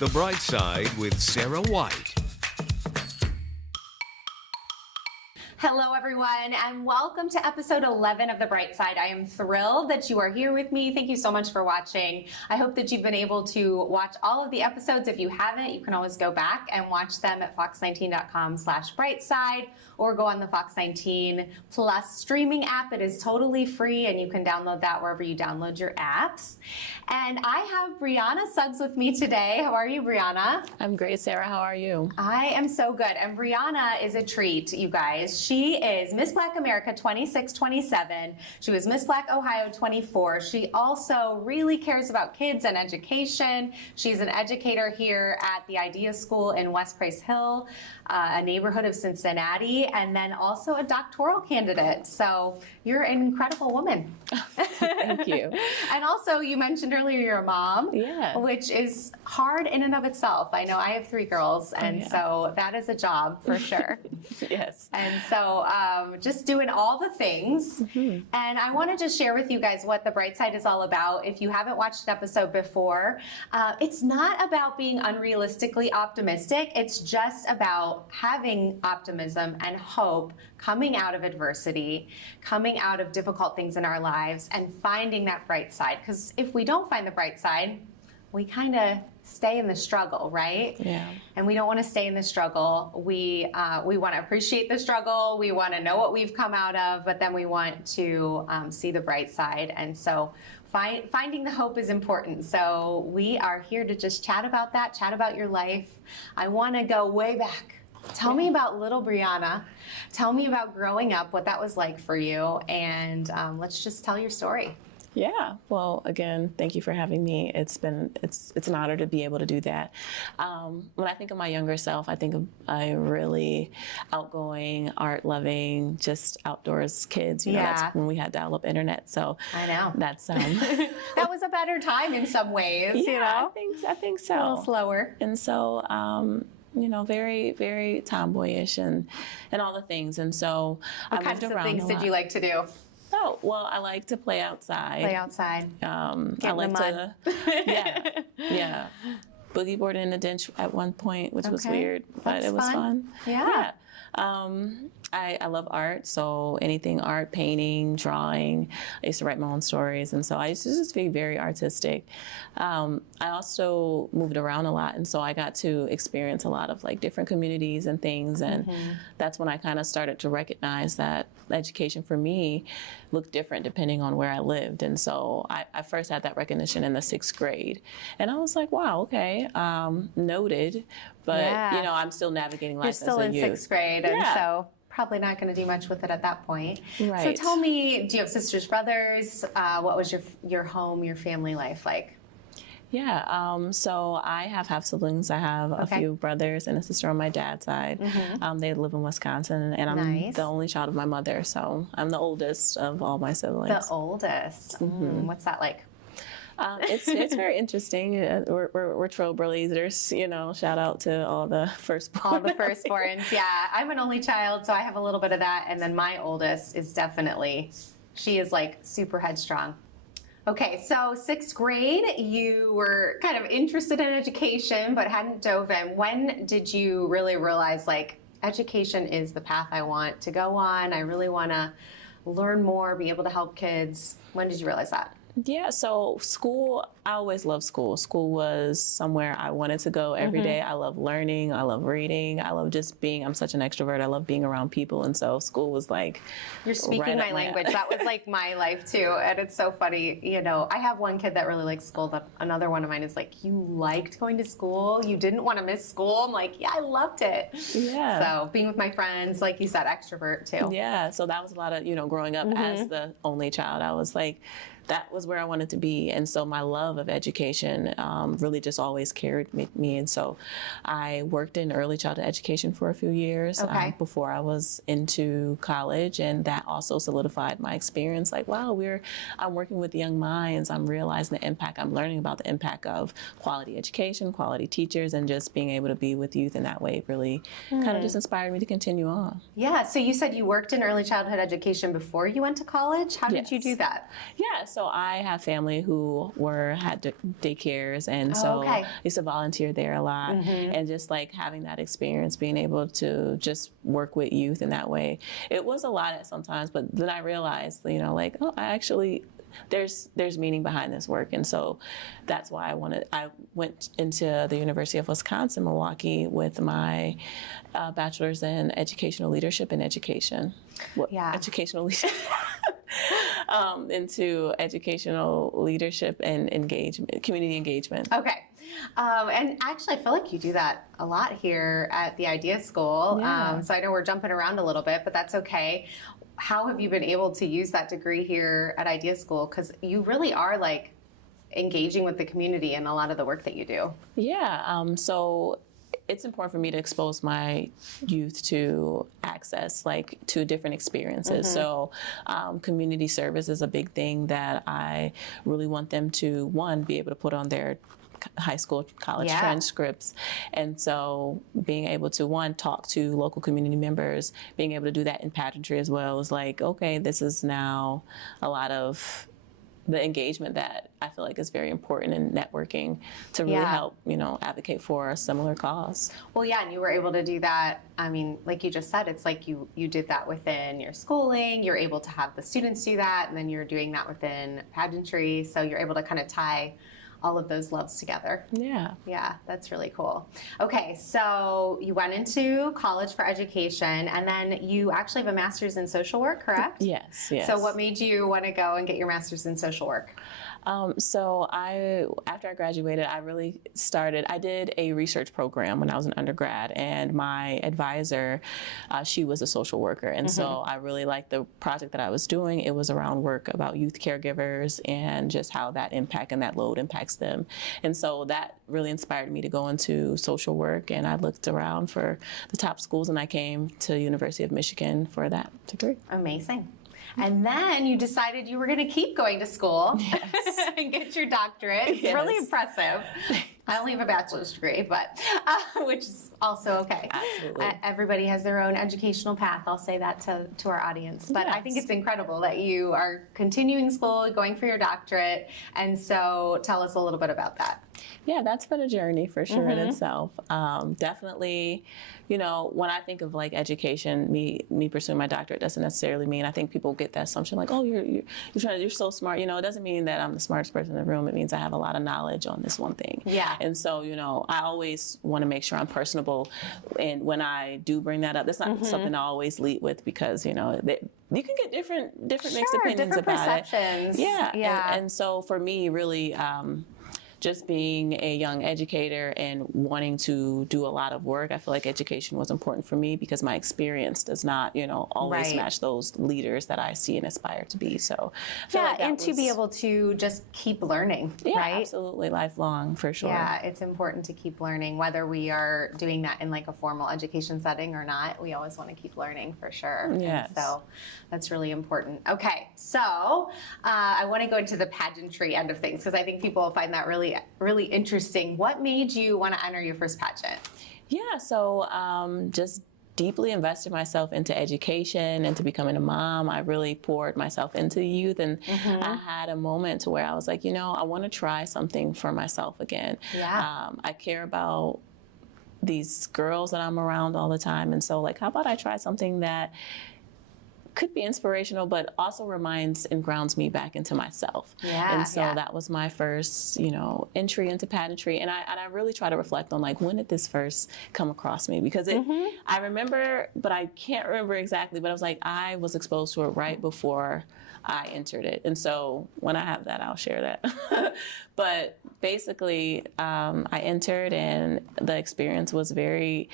The Bright Side with Sarah White. Hello, everyone, and welcome to episode 11 of The Bright Side. I am thrilled that you are here with me. Thank you so much for watching. I hope that you've been able to watch all of the episodes. If you haven't, you can always go back and watch them at fox19.com/brightside or go on the Fox 19 Plus streaming app. It is totally free, and you can download that wherever you download your apps. And I have Brianna Suggs with me today. How are you, Brianna? I'm great, Sarah. How are you? I am so good. And Brianna is a treat, you guys. She is Miss Black America 26-27. She was Miss Black Ohio 24. She also really cares about kids and education. She's an educator here at the Idea School in West Price Hill, a neighborhood of Cincinnati, and then also a doctoral candidate. So you're an incredible woman. Thank you. And also, you mentioned earlier you're a mom, which is hard in and of itself. I know I have 3 girls, and so that is a job for sure. Yes. And so just doing all the things. And I want to just share with you guys what The Bright Side is all about. If you haven't watched an episode before, it's not about being unrealistically optimistic. It's just about having optimism and hope coming out of adversity, coming out of difficult things in our lives, and finding that bright side. Because if we don't find the bright side, we kind of stay in the struggle, right? Yeah. And we don't want to stay in the struggle. We want to appreciate the struggle. We want to know what we've come out of, but then we want to see the bright side. And so finding the hope is important. So we are here to just chat about that, chat about your life. I want to go way back. Tell me about little Brianna. Tell me about growing up, what that was like for you, and let's just tell your story. Yeah. Well, again, thank you for having me. It's an honor to be able to do that. When I think of my younger self, I think of a really outgoing, art-loving, just outdoors kids. You know, that's when we had dial-up internet. So I know that's that was a better time in some ways. Yeah, you know, I think so. A little slower. And so. You know, very, very tomboyish and all the things. And so what kinds of things did you like to do? Oh, well, I like to play outside. Play outside. I like to, yeah. Boogie board in the ditch at one point, which was weird, but it was fun. Yeah. I love art, so anything art, painting, drawing. I used to write my own stories, and so I used to just be very artistic. I also moved around a lot, and so I got to experience a lot of like different communities and things, and that's when I kind of started to recognize that education for me looked different depending on where I lived. And so I first had that recognition in the 6th grade, and I was like, wow, okay, noted, but you know, I'm still navigating life as a youth. You're still in 6th grade, and so probably not going to do much with it at that point. Right. So tell me, do you have sisters, brothers? What was your home, your family life like? Yeah, so I have half siblings. I have a few brothers and a sister on my dad's side. They live in Wisconsin, and I'm the only child of my mother, so I'm the oldest of all my siblings. The oldest. What's that like? It's very interesting. We're trailblazers, you know. Shout out to all the firstborn. All the firstborns. Yeah, I'm an only child, so I have a little bit of that. And then my oldest is she is like super headstrong. Okay, so 6th grade, you were kind of interested in education, but hadn't dove in. When did you really realize, like, education is the path I want to go on? I really want to learn more, be able to help kids. When did you realize that? Yeah, so school, I always loved school. School was somewhere I wanted to go every day. I love learning. I love reading. I love just being, I'm such an extrovert. I love being around people. And so school was like, you're speaking my language. That was like my life too. And it's so funny. You know, I have one kid that really likes school, but another one of mine is like, you liked going to school? You didn't want to miss school? I'm like, yeah, I loved it. Yeah. So being with my friends, like you said, extrovert too. Yeah. So that was a lot of, you know, growing up as the only child, I was like, that was where I wanted to be. And so my love of education really just always carried me. And so I worked in early childhood education for a few years before I was into college. And that also solidified my experience. Like, wow, I'm working with young minds. I'm realizing the impact. I'm learning about the impact of quality education, quality teachers, and just being able to be with youth in that way really kind of just inspired me to continue on. Yeah. So you said you worked in early childhood education before you went to college. How did you do that? Yeah. so I have family who had daycares, and so I used to volunteer there a lot, and just like having that experience, being able to just work with youth in that way. It was a lot at sometimes, but then I realized, like, oh, there's meaning behind this work, and so that's why I went into the University of Wisconsin, Milwaukee, with my bachelor's in educational leadership and education. Educational leadership. Into educational leadership and engagement, community engagement. Okay. And actually, I feel like you do that a lot here at the Idea School. Yeah. So I know we're jumping around a little bit, but that's okay. How have you been able to use that degree here at Idea School? Because you really are like engaging with the community in a lot of the work that you do. Yeah. So it's important for me to expose my youth to access, like, to different experiences. So community service is a big thing that I really want them to, one, be able to put on their high school, college transcripts. And so being able to, one, talk to local community members, being able to do that in pageantry as well is like, okay, this is now a lot of the engagement that I feel like is very important in networking to really help, advocate for a similar cause. Well, yeah, and you were able to do that. I mean, like you just said, it's like you did that within your schooling. You're able to have the students do that, and then you're doing that within pageantry. So you're able to kind of tie all of those loves together. Yeah. Yeah, that's really cool. Okay, so you went into college for education, and then you actually have a master's in social work, correct? Yes. So what made you want to go and get your master's in social work? So after I graduated, I did a research program when I was an undergrad, and my advisor, she was a social worker. And so I really liked the project that I was doing. It was around work about youth caregivers and just how that impact and that load impacts them. And so that really inspired me to go into social work. And I looked around for the top schools, and I came to University of Michigan for that degree. Amazing. And then you decided you were going to keep going to school and get your doctorate. It's really impressive. I only have a bachelor's degree, but which is also okay. Absolutely. Everybody has their own educational path. I'll say that to our audience. But I think it's incredible that you are continuing school, going for your doctorate. And so tell us a little bit about that. Yeah, that's been a journey for sure in itself. Definitely, when I think of like education, me pursuing my doctorate doesn't necessarily mean, I think people get that assumption like, oh, you're so smart. It doesn't mean that I'm the smartest person in the room. It means I have a lot of knowledge on this one thing. Yeah. And so, I always want to make sure I'm personable. And when I do bring that up, that's not something I always lead with, because, you can get different mixed opinions about perceptions. it. Yeah. And so for me, really, just being a young educator and wanting to do a lot of work, I feel like education was important for me because my experience does not, always match those leaders that I see and aspire to be. So I feel like and to be able to just keep learning, right? Absolutely, lifelong for sure. Yeah, it's important to keep learning, whether we are doing that in like a formal education setting or not. We always want to keep learning for sure. Yes. And so that's really important. Okay, so I want to go into the pageantry end of things because I think people will find that really, really interesting. What made you want to enter your first pageant? Yeah, so just deeply invested myself into education and to becoming a mom. I really poured myself into the youth, and I had a moment to where I was like, I want to try something for myself again. Yeah. I care about these girls that I'm around all the time, and so like, how about I try something that could be inspirational, but also reminds and grounds me back into myself. Yeah, and so that was my first, entry into pageantry. And I really try to reflect on like, when did this first come across me? Because I remember, but I can't remember exactly, but I was like, I was exposed to it right before I entered it. And so when I have that, I'll share that. But basically, I entered, and the experience was it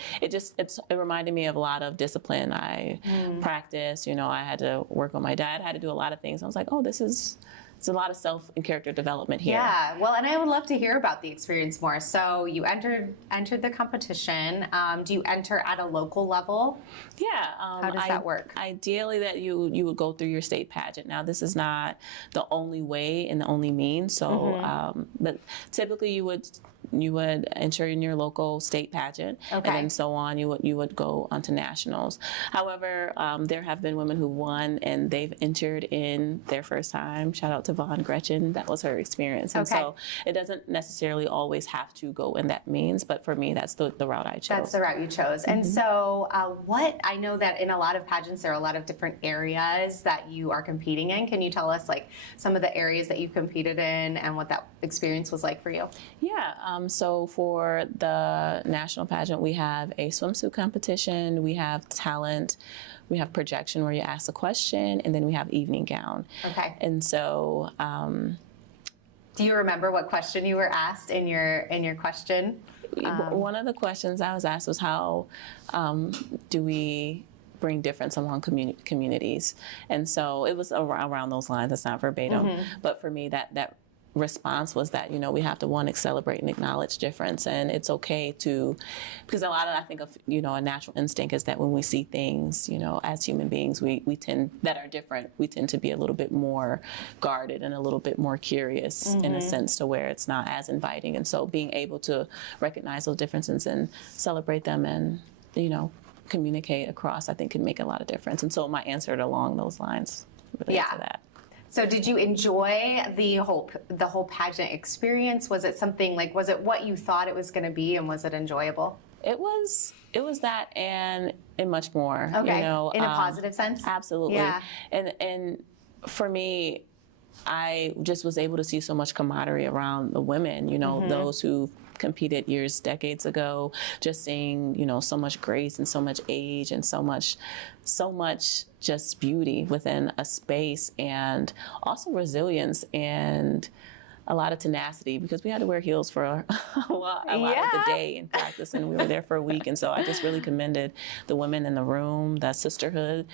reminded me of a lot of discipline. I practiced, I had to work on my diet, I had to do a lot of things. I was like, oh, it's a lot of self and character development here. Yeah, well, and I would love to hear about the experience more. So you entered the competition. Do you enter at a local level? Yeah. How does that work? Ideally, that you would go through your state pageant. Now, this is not the only way and the only means. So, but typically you would you would enter in your local state pageant, and then so on. You would go onto nationals. However, there have been women who won and they've entered in their first time. Shout out to Vaughn Gretchen. That was her experience. And so it doesn't necessarily always have to go in that means, but for me, that's the route I chose. That's the route you chose. And so I know that in a lot of pageants, there are a lot of different areas that you are competing in. Can you tell us like some of the areas that you competed in and what that experience was like for you? Yeah, so for the national pageant, we have a swimsuit competition, we have talent, we have projection where you ask a question, and then we have evening gown. Okay. And so, do you remember what question you were asked in your question? One of the questions I was asked was how do we bring difference among communities? And so it was around those lines. It's not verbatim, but for me, that response was that, we have to celebrate and acknowledge difference, and it's okay to, because a lot of, I think of, a natural instinct is that when we see things, as human beings, we tend, that are different, we tend to be a little bit more guarded and a little bit more curious in a sense to where it's not as inviting. And so being able to recognize those differences and celebrate them and, communicate across, I think can make a lot of difference. And so my answer along those lines related to that. So did you enjoy the whole pageant experience? Was it something like, was it what you thought it was going to be, and was it enjoyable? It was that and much more. Okay. In a positive sense? Absolutely. Yeah. And for me, I just was able to see so much camaraderie around the women, those who competed decades ago, just seeing, so much grace and so much age and so much just beauty within a space, and also resilience and a lot of tenacity, because we had to wear heels for a lot of the day in practice, and we were there for a week. And so I just really commended the women in the room, the sisterhood.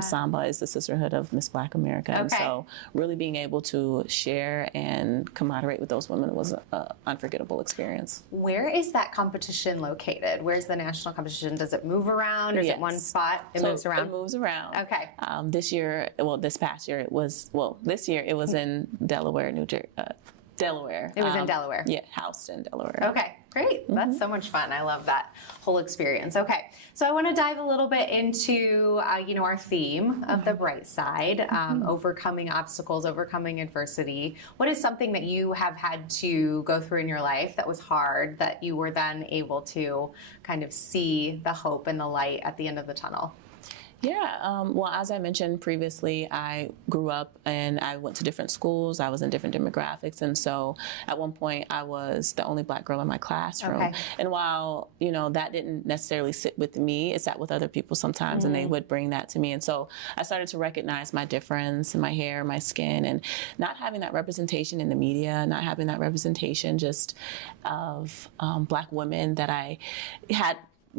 Samba is the sisterhood of Miss Black America. And so really being able to share and camaraderie with those women was an unforgettable experience. Where is that competition located? Where's the national competition? Does it move around? Is it one spot? It moves around? It moves around. Okay. This year it was in Delaware, New Jersey. Delaware. It was in Delaware. Yeah, Houston, Delaware. Okay, great. That's so much fun. I love that whole experience. Okay, so I want to dive a little bit into our theme of the bright side, overcoming obstacles, overcoming adversity. What is something that you have had to go through in your life that was hard, that you were then able to kind of see the hope and the light at the end of the tunnel? Yeah, well, as I mentioned previously, I grew up and I went to different schools. I was in different demographics. And so at one point I was the only Black girl in my classroom. Okay. And while, that didn't necessarily sit with me, it sat with other people sometimes, and they would bring that to me. And so I started to recognize my difference in my hair, my skin, and not having that representation in the media, not having that representation just of Black women that I had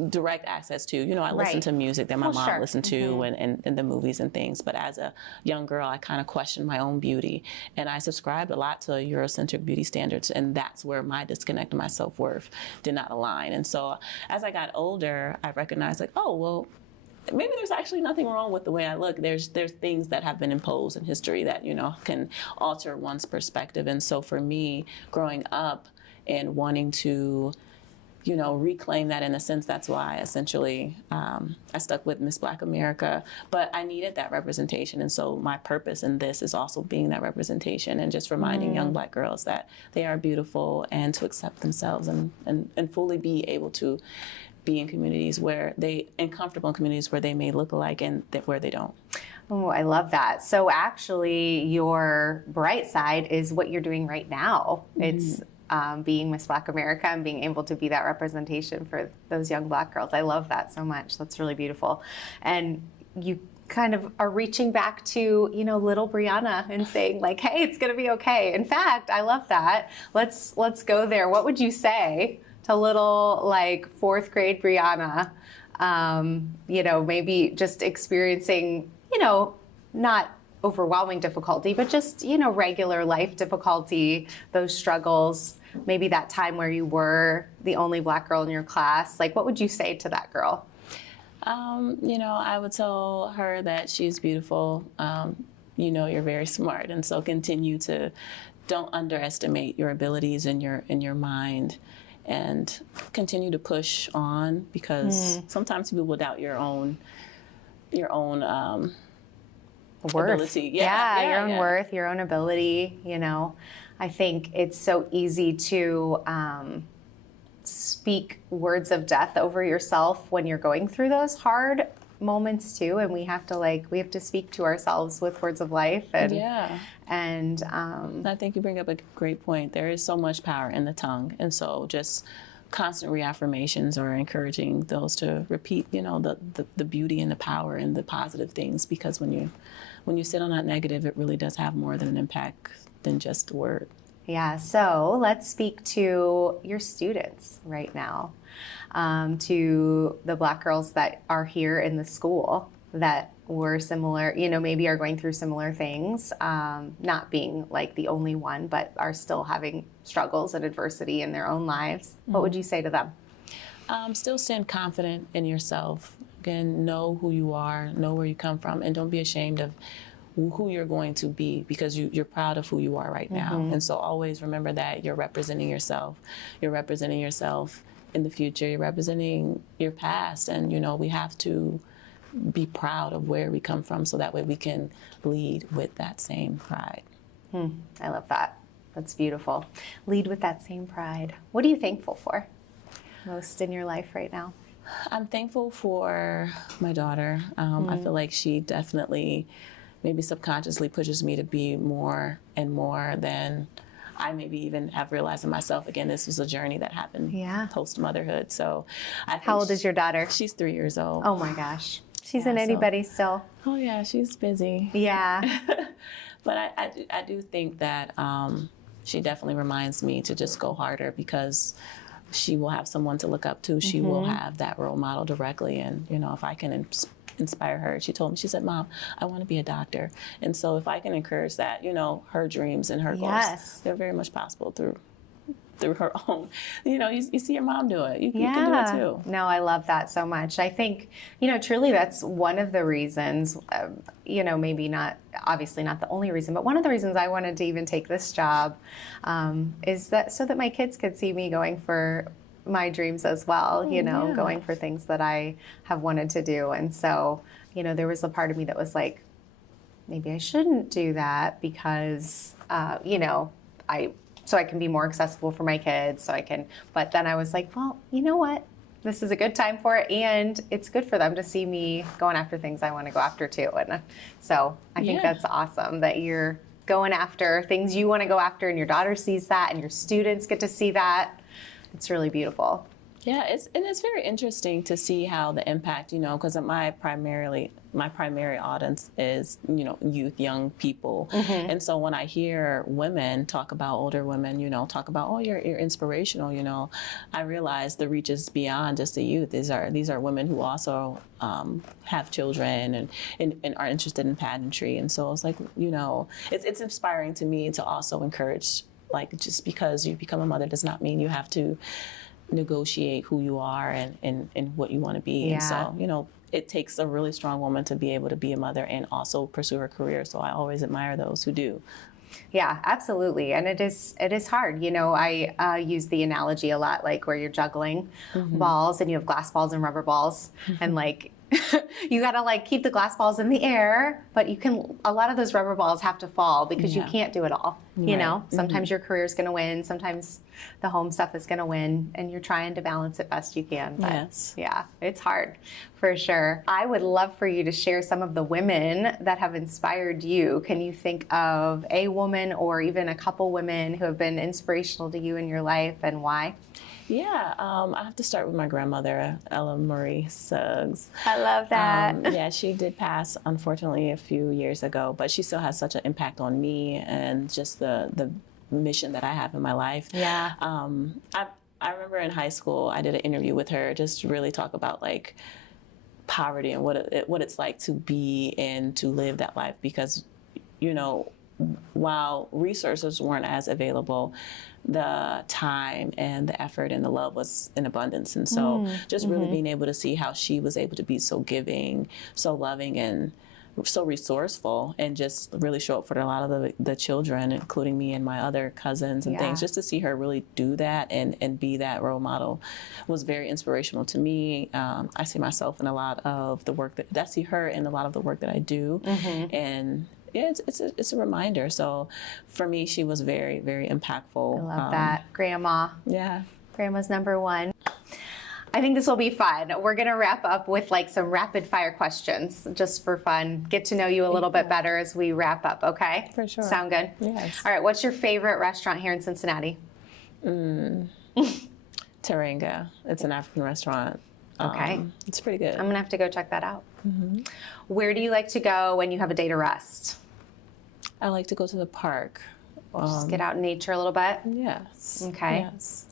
direct access to. I listened to music that my mom listened to and the movies and things. But as a young girl, I kind of questioned my own beauty. And I subscribed a lot to Eurocentric beauty standards. And that's where my disconnect and my self-worth did not align. And so as I got older, I recognized maybe there's actually nothing wrong with the way I look. There's things that have been imposed in history that, can alter one's perspective. And so for me, growing up and wanting to reclaim that in a sense. That's why essentially I stuck with Miss Black America, but I needed that representation. And so my purpose in this is also being that representation and just reminding young Black girls that they are beautiful and to accept themselves and fully be able to be in communities comfortable in communities where they may look alike and where they don't. Oh, I love that. So actually your bright side is what you're doing right now. It's being Miss Black America and being able to be that representation for those young Black girls. I love that so much. That's really beautiful. And you kind of are reaching back to, little Brianna and saying like, hey, it's going to be okay. In fact, I love that. Let's go there. What would you say to little fourth grade Brianna, maybe just experiencing, not overwhelming difficulty, but just, regular life difficulty, those struggles, maybe that time where you were the only Black girl in your class? What would you say to that girl? I would tell her that she's beautiful. You're very smart. And so continue to don't underestimate your abilities in your mind, and continue to push on, because sometimes people will doubt your own worth. ability. Your own worth, your own ability. You know, I think it's so easy to speak words of death over yourself when you're going through those hard moments too, and we have to speak to ourselves with words of life. And I think you bring up a great point. There is so much power in the tongue, and so just constant reaffirmations or encouraging those to repeat, you know, the beauty and the power and the positive things, because when you sit on that negative, it really does have more than an impact than just the word. Yeah, so let's speak to your students right now, to the Black girls that are here in the school that were similar, you know, maybe are going through similar things, not being like the only one, but are still having struggles and adversity in their own lives. What would you say to them? Still stand confident in yourself. Again, know who you are, know where you come from, and don't be ashamed of who you're going to be, because you're proud of who you are right now. And so always remember that you're representing yourself. You're representing yourself in the future. You're representing your past. And, you know, we have to be proud of where we come from, so that way we can lead with that same pride. I love that. That's beautiful. Lead with that same pride. What are you thankful for most in your life right now? I'm thankful for my daughter. I feel like she definitely, maybe subconsciously, pushes me to be more and more than I maybe even have realized in myself. Again, this was a journey that happened post-motherhood. So I think How old is your daughter? She's 3 years old. Oh my gosh. She's an itty bitty still. Oh yeah, she's busy. Yeah. But I do think that she definitely reminds me to just go harder, because she will have someone to look up to. She will have that role model directly. And, you know, if I can inspire her, she told me, she said, "Mom, I want to be a doctor." And so if I can encourage that, you know, her dreams and her goals, they're very much possible through her own. You know, you see your mom do it. You can do it too. No, I love that so much. I think, you know, truly that's one of the reasons, you know, maybe not, obviously not the only reason, but one of the reasons I wanted to even take this job is that so that my kids could see me going for my dreams as well, you know, going for things that I have wanted to do. And so, you know, there was a part of me that was like, maybe I shouldn't do that, because, you know, so I can be more accessible for my kids, but then I was like, well, you know what? This is a good time for it, and it's good for them to see me going after things I want to go after too. And so I think that's awesome that you're going after things you want to go after, and your daughter sees that, and your students get to see that. It's really beautiful. Yeah, it's very interesting to see how the impact, you know, because my primary audience is, you know, youth, young people. And so when I hear women talk about, older women, you know, talk about, oh, you're inspirational, you know, I realize the reach is beyond just the youth. These are women who also have children and are interested in pageantry. And so it's like, you know, it's inspiring to me to also encourage, like, just because you become a mother does not mean you have to negotiate who you are and what you want to be. And so, you know, it takes a really strong woman to be able to be a mother and also pursue her career. So I always admire those who do. Yeah, absolutely. And it is hard. You know, I use the analogy a lot, like where you're juggling balls and you have glass balls and rubber balls, and like you got to like keep the glass balls in the air, but a lot of those rubber balls have to fall, because you can't do it all. You know, sometimes your career is going to win, sometimes the home stuff is going to win, and you're trying to balance it best you can. But yeah, it's hard for sure. I would love for you to share some of the women that have inspired you. Can you think of a woman or even a couple women who have been inspirational to you in your life, and why? Yeah, I have to start with my grandmother, Ella Marie Suggs. I love that. Yeah, she did pass, unfortunately, a few years ago, but she still has such an impact on me and just the mission that I have in my life. Yeah. I remember in high school, I did an interview with her just to really talk about like poverty and what it's like to be and to live that life, because, you know, while resources weren't as available, the time and the effort and the love was in abundance. And so just really being able to see how she was able to be so giving, so loving, and so resourceful and just really show up for a lot of the children, including me and my other cousins and things. Just to see her really do that and be that role model was very inspirational to me. I see myself in a lot of the work I see her in a lot of the work that I do, and yeah, it's a reminder. So for me, she was very, very impactful. I love that. Grandma. Yeah. Grandma's number one. I think this will be fun. We're going to wrap up with like some rapid fire questions just for fun. Get to know you a little bit better as we wrap up, okay? For sure. Sound good? Yes. All right, what's your favorite restaurant here in Cincinnati? Teranga. It's an African restaurant. Okay. It's pretty good. I'm going to have to go check that out. Where do you like to go when you have a day to rest? I like to go to the park. Just get out in nature a little bit? Yes. Okay. Yes.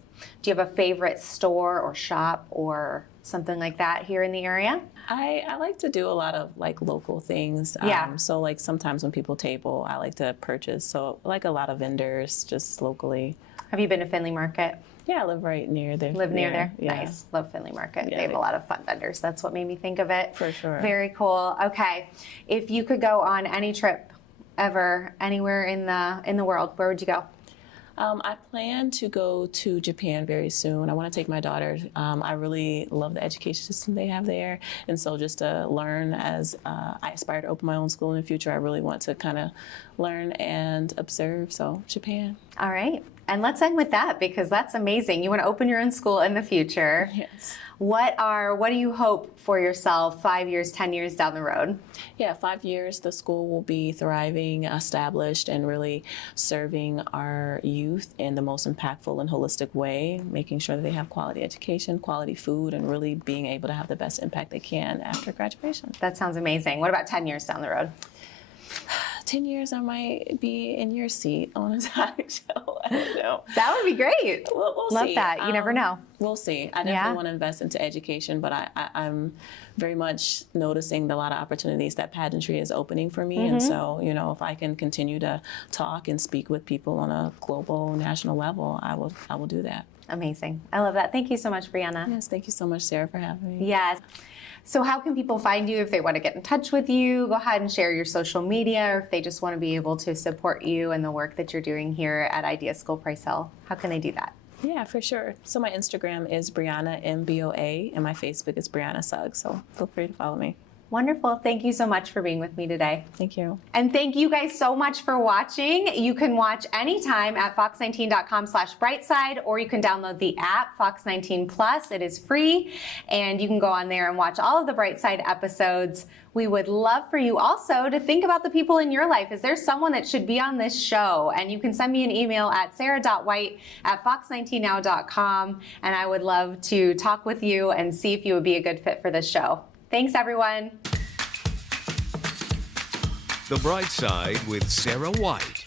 Do you have a favorite store or shop or something like that here in the area? I like to do a lot of like local things. Yeah. So like sometimes when people table, I like to purchase. So like a lot of vendors just locally. Have you been to Findlay Market? Yeah, I live right near there. Live near there? Yeah. Nice. Love Findlay Market. Yeah, They have a lot of fun vendors. That's what made me think of it. For sure. Very cool. Okay. If you could go on any trip ever, anywhere in the world, where would you go? I plan to go to Japan very soon. I want to take my daughter. I really love the education system they have there. And so just to learn as I aspire to open my own school in the future, I really want to kind of learn and observe. So Japan. All right. And let's end with that because that's amazing. You want to open your own school in the future. Yes. What do you hope for yourself 5 years, 10 years down the road? Yeah, 5 years, the school will be thriving, established, and really serving our youth in the most impactful and holistic way, making sure that they have quality education, quality food, and really being able to have the best impact they can after graduation. That sounds amazing. What about 10 years down the road? 10 years, I might be in your seat on a talk show. I don't know. That would be great. We'll Love see. that. You never know. We'll see. I definitely want to invest into education, but I'm very much noticing a lot of opportunities that pageantry is opening for me. And so, if I can continue to talk and speak with people on a global, national level, I will do that. Amazing. I love that. Thank you so much, Brianna. Yes, thank you so much, Sarah, for having me. Yes. So how can people find you if they want to get in touch with you? Go ahead and share your social media, or if they just want to be able to support you and the work that you're doing here at Idea School Price Hill. How can they do that? Yeah, for sure. So my Instagram is Brianna MBOA, and my Facebook is Brianna Suggs. So feel free to follow me. Wonderful. Thank you so much for being with me today. Thank you. And thank you guys so much for watching. You can watch anytime at fox19.com/brightside, or you can download the app Fox 19 Plus. It is free, and you can go on there and watch all of the Brightside episodes. We would love for you also to think about the people in your life. Is there someone that should be on this show? And you can send me an email at sarah.white@fox19now.com, and I would love to talk with you and see if you would be a good fit for this show. Thanks, everyone. The Bright Side with Sarah White.